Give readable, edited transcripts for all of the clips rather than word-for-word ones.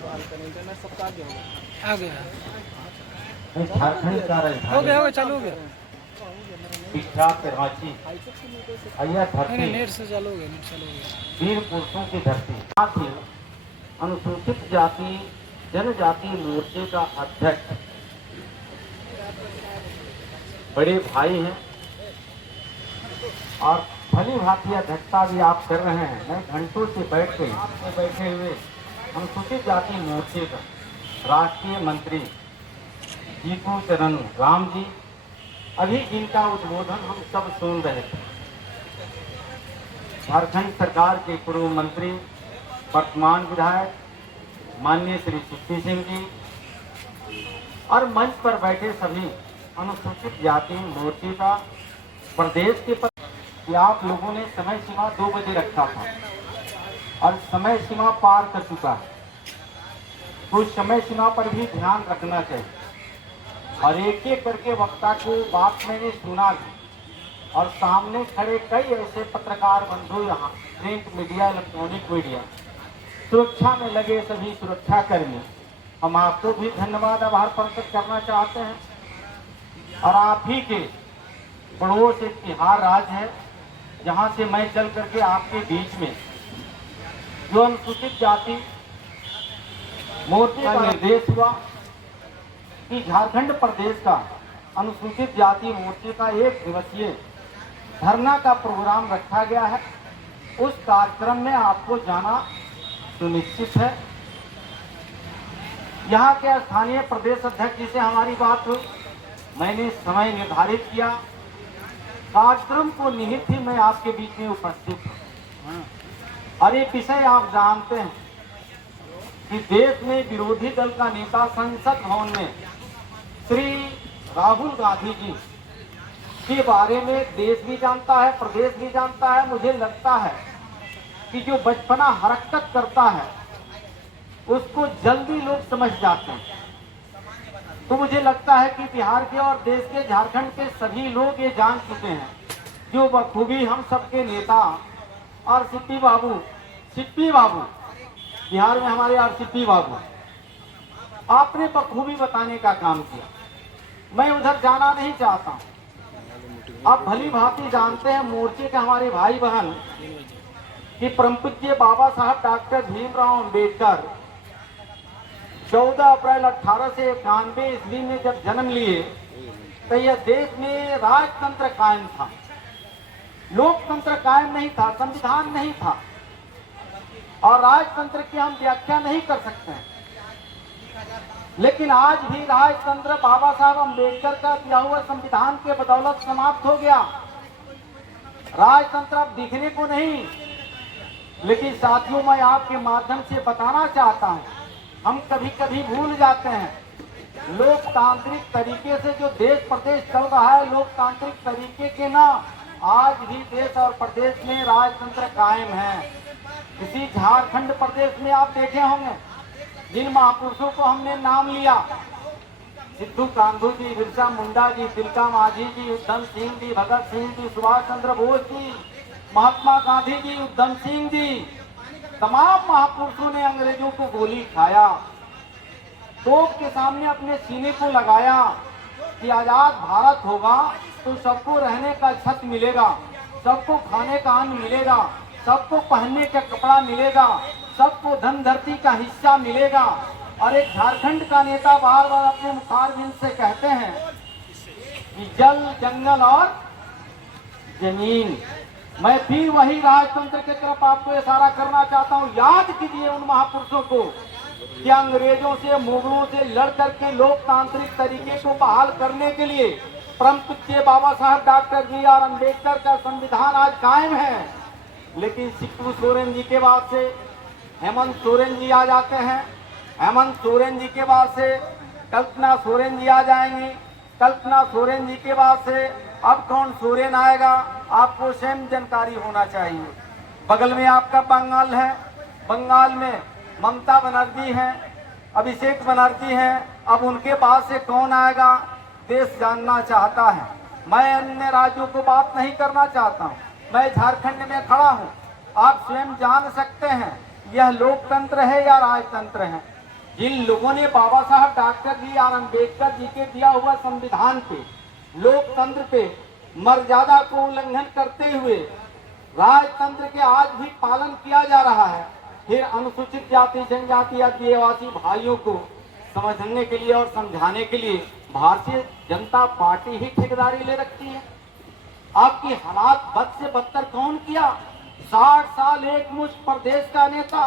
आ गया झारखंड का हो राजधानी गया चालू हो गया विख्यात रांची अय्या धरती नहीं नेट से चालू हो गया नेट चालू हो गया वीर पुरुषों की धरती। साथ ही अनुसूचित जाति जनजाति मोर्चे का अध्यक्ष बड़े भाई हैं और भली भांति अध्यक्षता भी आप कर रहे हैं। मैं घंटों से बैठे हुए अनुसूचित जाति मोर्चे का राष्ट्रीय मंत्री जीतू चरण राम जी, अभी जिनका उद्बोधन हम सब सुन रहे थे, झारखंड सरकार के पूर्व मंत्री वर्तमान विधायक माननीय श्री चिट्ठी सिंह जी और मंच पर बैठे सभी अनुसूचित जाति मोर्चे का प्रदेश के कि आप लोगों ने समय सीमा 2 बजे रखा था और समय सीमा पार कर चुका है, तो समय सीमा पर भी ध्यान रखना चाहिए। और एक एक करके वक्ता को बात मैंने सुना भी, और सामने खड़े कई ऐसे पत्रकार बंधु यहाँ प्रिंट मीडिया इलेक्ट्रॉनिक मीडिया सुरक्षा में लगे सभी सुरक्षा कर्मी, हम आपको भी धन्यवाद आभार प्रकट करना चाहते हैं। और आप ही के पड़ोस एक बिहार राज्य है जहाँ से मैं चल करके आपके बीच में जो अनुसूचित जाति मोर्चे का निर्देश हुआ कि झारखंड प्रदेश का अनुसूचित जाति मोर्चे का 1 दिवसीय धरना का प्रोग्राम रखा गया है। उस कार्यक्रम में आपको जाना सुनिश्चित है। यहाँ के स्थानीय प्रदेश अध्यक्ष जी से हमारी बात हुई, मैंने समय निर्धारित किया, कार्यक्रम को निहित ही मैं आपके बीच में उपस्थित हूँ। और ये विषय आप जानते हैं कि देश में विरोधी दल का नेता संसद भवन में श्री राहुल गांधी जी के बारे में देश भी जानता है, प्रदेश भी जानता है। मुझे लगता है कि जो बचपना हरकत करता है उसको जल्दी लोग समझ जाते हैं। तो मुझे लगता है कि बिहार के और देश के झारखंड के सभी लोग ये जान चुके हैं, जो बखूबी हम सबके नेता और सिप्पी बाबू बिहार में हमारे और सिप्पी बाबू आपने बखूबी बताने का काम किया। मैं उधर जाना नहीं चाहता हूँ। आप भली भांति जानते हैं मोर्चे के हमारे भाई बहन कि परम पूज्य बाबा साहब डॉक्टर भीमराव अंबेडकर 14 अप्रैल 1891 ईस्वी में जब जन्म लिए तो यह देश में राजतंत्र कायम था, लोकतंत्र कायम नहीं था, संविधान नहीं था। और राजतंत्र की हम व्याख्या नहीं कर सकते हैं, लेकिन आज भी राजतंत्र बाबा साहब अंबेडकर का दिया हुआ संविधान के बदौलत समाप्त हो गया। राजतंत्र अब दिखने को नहीं। लेकिन साथियों, मैं आपके माध्यम से बताना चाहता हूं, हम कभी कभी भूल जाते हैं लोकतांत्रिक तरीके से जो देश प्रदेश चल रहा है, लोकतांत्रिक तरीके के ना आज भी देश और प्रदेश में राजतंत्र कायम है। इसी झारखंड प्रदेश में आप देखे होंगे जिन महापुरुषों को हमने नाम लिया, सिद्धू कान्हू जी, बिरसा मुंडा जी, तिलका मांझी जी, उधम सिंह जी, भगत सिंह जी, सुभाष चंद्र बोस जी, महात्मा गांधी जी, उधम सिंह जी, तमाम महापुरुषों ने अंग्रेजों को गोली खाया, तोप के सामने अपने सीने को लगाया कि आजाद भारत होगा तो सबको रहने का छत मिलेगा, सबको खाने का अन्न मिलेगा, सबको पहनने का कपड़ा मिलेगा, सबको धन धरती का हिस्सा मिलेगा। और एक झारखंड का नेता बार बार अपने मुखारबिंद से कहते हैं कि जल, जंगल और जमीन। मैं फिर वही राजतंत्र की तरफ आपको इशारा करना चाहता हूँ। याद कीजिए उन महापुरुषों को कि अंग्रेजों से, मुगलों से लड़ करके लोकतांत्रिक तरीके को बहाल करने के लिए परम पूज्य बाबा साहब डॉक्टर B.R. अम्बेडकर का संविधान आज कायम है। लेकिन शिबू सोरेन जी के बाद से हेमंत सोरेन जी आ जाते हैं, हेमंत सोरेन जी के बाद से कल्पना सोरेन जी आ जाएंगी, कल्पना सोरेन जी के बाद से अब कौन सोरेन आएगा आपको स्वयं जानकारी होना चाहिए। बगल में आपका बंगाल है, बंगाल में ममता बनर्जी हैं, अभिषेक बनर्जी हैं, अब उनके बाद से कौन आएगा देश जानना चाहता है। मैं अन्य राज्यों को बात नहीं करना चाहता हूँ, मैं झारखंड में खड़ा हूँ। आप स्वयं जान सकते हैं यह लोकतंत्र है या राजतंत्र है। जिन लोगों ने बाबा साहब doctor B are Ambedkar ji के दिया हुआ संविधान पे, लोकतंत्र पे मर्यादा को उल्लंघन करते हुए राजतंत्र के आज भी पालन किया जा रहा है, फिर अनुसूचित जाति जनजाति आदिवासी भाइयों को समझने के लिए और समझाने के लिए भारतीय जनता पार्टी ही ठेकेदारी ले रखती है। आपकी हालात बद से बदतर कौन किया? 60 साल एक मुश्त प्रदेश का नेता,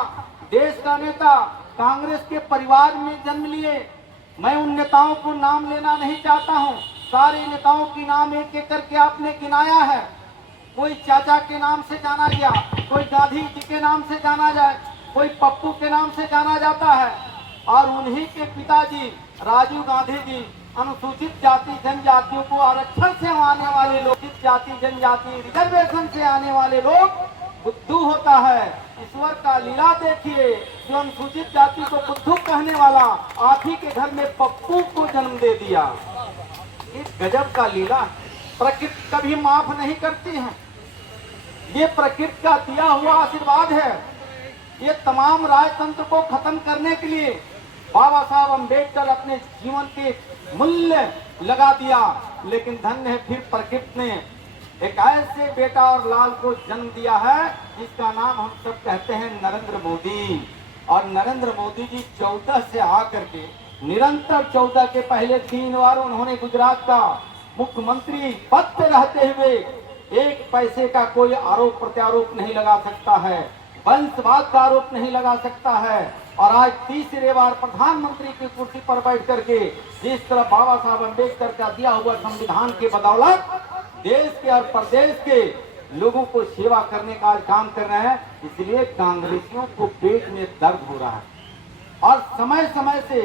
देश का नेता, कांग्रेस के परिवार में जन्म लिए। मैं उन नेताओं को नाम लेना नहीं चाहता हूं, सारे नेताओं की नाम एक एक करके आपने गिनाया है। कोई चाचा के नाम से जाना गया, कोई गांधी जी के नाम से जाना जाए, कोई पप्पू के नाम से जाना जाता है, और उन्हीं के पिताजी राजीव गांधी जी अनुसूचित जाति जनजातियों को आरक्षण से आने वाले लोग, जाति जनजाति रिजर्वेशन से आने वाले लोग बुद्धू होता है। ईश्वर का लीला देखिए, जो अनुसूचित जाति को बुद्धू कहने वाला आप ही के घर में पप्पू को जन्म दे दिया। इस गजब का लीला प्रकृति कभी माफ नहीं करती है। ये प्रकृति का दिया हुआ आशीर्वाद है। ये तमाम राजतंत्र को खत्म करने के लिए बाबा साहब अम्बेडकर अपने जीवन के मूल्य लगा दिया, लेकिन धन्य है फिर प्रकृति ने एक ऐसे बेटा और लाल को जन्म दिया है जिसका नाम हम सब कहते हैं नरेंद्र मोदी। और नरेंद्र मोदी जी 14 से आकर के निरंतर 14 के पहले 3 बार उन्होंने गुजरात का मुख्यमंत्री पद पे रहते हुए एक पैसे का कोई आरोप प्रत्यारोप नहीं लगा सकता है, वंशवाद का आरोप नहीं लगा सकता है। और आज तीसरे बार प्रधानमंत्री की कुर्सी पर बैठ करके जिस तरह बाबा साहब अम्बेडकर का दिया हुआ संविधान के बदौलत देश के और प्रदेश के लोगों को सेवा करने का काम कर रहे हैं, इसलिए कांग्रेसियों को पेट में दर्द हो रहा है। और समय समय से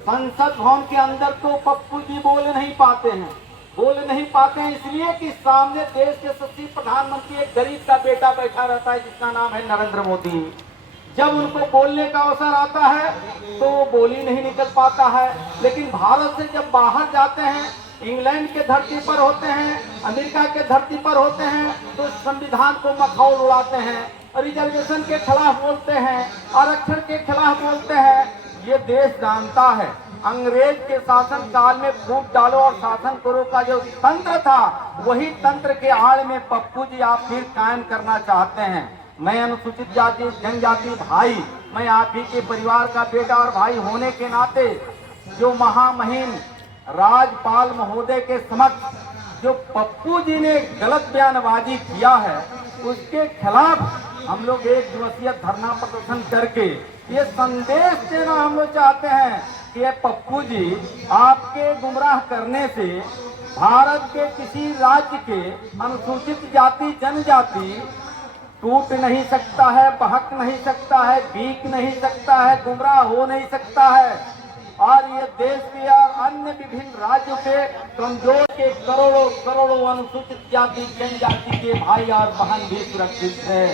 संसद भवन के अंदर तो पप्पू जी बोल नहीं पाते हैं इसलिए कि सामने देश के यशस्वी प्रधानमंत्री एक गरीब का बेटा बैठा रहता है जिसका नाम है नरेंद्र मोदी। जब उनको बोलने का अवसर आता है तो बोली नहीं निकल पाता है। लेकिन भारत से जब बाहर जाते हैं, इंग्लैंड के धरती पर होते हैं, अमेरिका के धरती पर होते हैं, तो संविधान को मखौल उड़ाते हैं, रिजर्वेशन के खिलाफ बोलते हैं, आरक्षण के खिलाफ बोलते हैं। ये देश जानता है अंग्रेज के शासन काल में फूट डालो और शासन करो का जो तंत्र था, वही तंत्र के आड़ में पप्पू जी आप फिर कायम करना चाहते हैं। मैं अनुसूचित जाति जनजाति भाई, मैं आप ही के परिवार का बेटा और भाई होने के नाते जो महामहिम राजपाल महोदय के समक्ष जो पप्पू जी ने गलत बयानबाजी किया है, उसके खिलाफ हम लोग एक दिवसीय धरना प्रदर्शन करके ये संदेश देना हम लोग चाहते हैं कि ये पप्पू जी आपके गुमराह करने से भारत के किसी राज्य के अनुसूचित जाति जनजाति टूट नहीं सकता है, बहक नहीं सकता है, भीग नहीं सकता है, गुमराह हो नहीं सकता है। और ये देश के और अन्य विभिन्न राज्यों के कमजोर के करोड़ों करोड़ों अनुसूचित जाति जनजाति के भाई और बहन भी सुरक्षित है।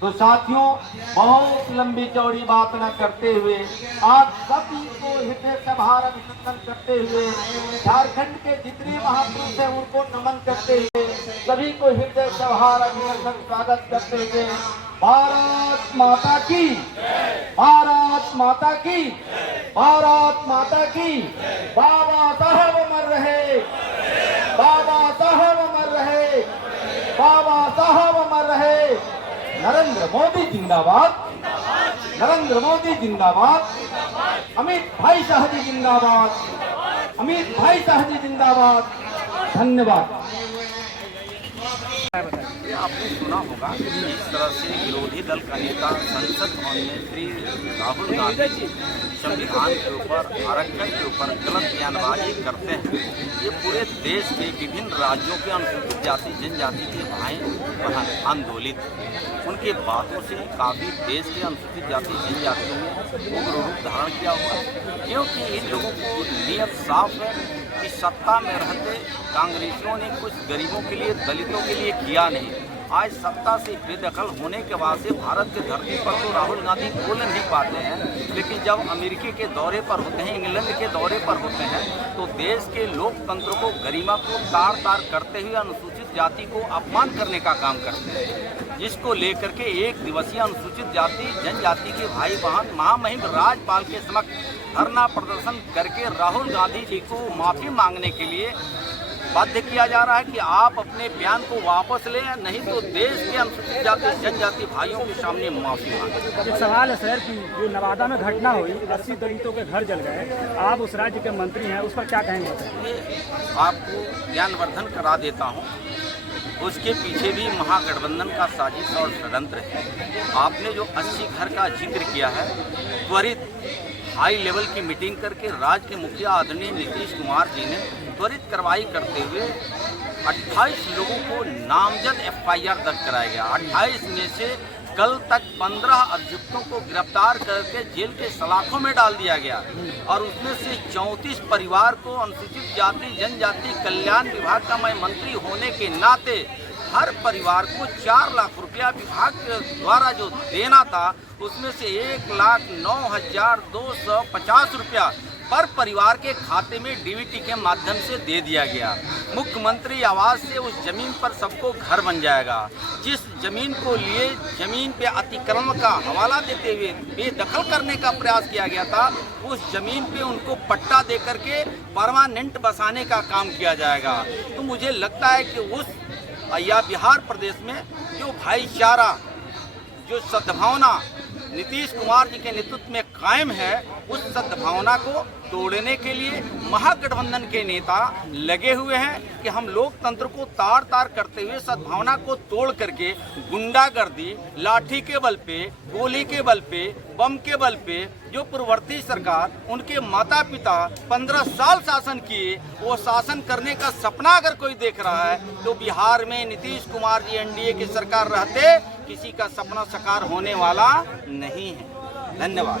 तो साथियों, बहुत लंबी चौड़ी बात न करते हुए आप सभी को हृदय से आभार अभिनंदन करते हुए, झारखंड के जितने महापुरुष हैं उनको नमन करते हुए, सभी को हृदय से आभार अभिनंदन स्वागत करते हुए, भारत माता की, भारत माता की, भारत माता की, बाबा साहब अमर रहे, बाबा साहब अमर रहे, बाबा साहब अमर रहे। नरेंद्र मोदी जिंदाबाद, नरेंद्र मोदी जिंदाबाद, अमित भाई शाह जी जिंदाबाद, अमित भाई शाह जी जिंदाबाद। धन्यवाद। आपने सुना होगा कि जिस तरह से विरोधी दल का नेता संसद भवन में श्री राहुल गांधी जी संविधान के ऊपर, आरक्षण के ऊपर गलत बयानबाजी करते हैं, ये पूरे देश के विभिन्न राज्यों के अनुसूचित जाति जनजाति के भाई बहन आंदोलित हैं। उनके बातों से काफ़ी देश के अनुसूचित जाति जनजातियों में उग्र रूप धारण किया हुआ है, क्योंकि इन लोगों को नियत साफ है कि सत्ता में रहते कांग्रेसियों ने कुछ गरीबों के लिए, दलितों के लिए किया नहीं। आज सत्ता से बेदखल होने के बाद से भारत के धरती पर तो राहुल गांधी बोल नहीं पाते हैं, लेकिन जब अमेरिका के दौरे पर होते हैं, इंग्लैंड के दौरे पर होते हैं, तो देश के लोकतंत्र को, गरिमा को तार तार करते हुए अनुसूचित जाति को अपमान करने का काम करते हैं। जिसको लेकर के एक दिवसीय अनुसूचित जाति जनजाति के भाई बहन महामहिम राज्यपाल के समक्ष धरना प्रदर्शन करके राहुल गांधी जी को माफी मांगने के लिए बाध्य किया जा रहा है कि आप अपने बयान को वापस लें, नहीं तो देश के अनुसूचित जाति जनजाति भाइयों के सामने माफी मांगे। एक सवाल है सर कि जो नवादा में घटना हुई, 80 दलितों के घर जल गए, आप उस राज्य के मंत्री हैं, उस पर क्या कहेंगे? आपको ज्ञानवर्धन करा देता हूँ, उसके पीछे भी महागठबंधन का साजिश और षड्यंत्र है। आपने जो 80 घर का जिक्र किया है, त्वरित हाई लेवल की मीटिंग करके राज्य के मुखिया आदरणीय नीतीश कुमार जी ने त्वरित कार्रवाई करते हुए 28 लोगों को नामजद FIR दर्ज कराया गया। 28 में से कल तक 15 अभियुक्तों को गिरफ्तार करके जेल के सलाखों में डाल दिया गया और उसमें से 34 परिवार को अनुसूचित जाति जनजाति कल्याण विभाग का मैं मंत्री होने के नाते हर परिवार को 4 लाख रुपया विभाग द्वारा जो देना था, उसमें से 1,09,250 रुपया पर परिवार के खाते में DBT के माध्यम से दे दिया गया। मुख्यमंत्री आवास से उस जमीन पर सबको घर बन जाएगा। जिस जमीन को लिए जमीन पे अतिक्रमण का हवाला देते हुए बेदखल करने का प्रयास किया गया था, उस जमीन पे उनको पट्टा दे करके परमानेंट बसाने का काम किया जाएगा। तो मुझे लगता है कि उस या बिहार प्रदेश में जो भाईचारा, जो सद्भावना नीतीश कुमार जी के नेतृत्व में कायम है, उस सद्भावना को तोड़ने के लिए महागठबंधन के नेता लगे हुए हैं कि हम लोकतंत्र को तार तार करते हुए सद्भावना को तोड़ करके गुंडागर्दी, लाठी के बल पे, गोली के बल पे, बम के बल पे, जो पूर्ववर्ती सरकार उनके माता पिता 15 साल शासन किए, वो शासन करने का सपना अगर कोई देख रहा है तो बिहार में नीतीश कुमार जी NDA की सरकार रहते किसी का सपना साकार होने वाला नहीं है। धन्यवाद।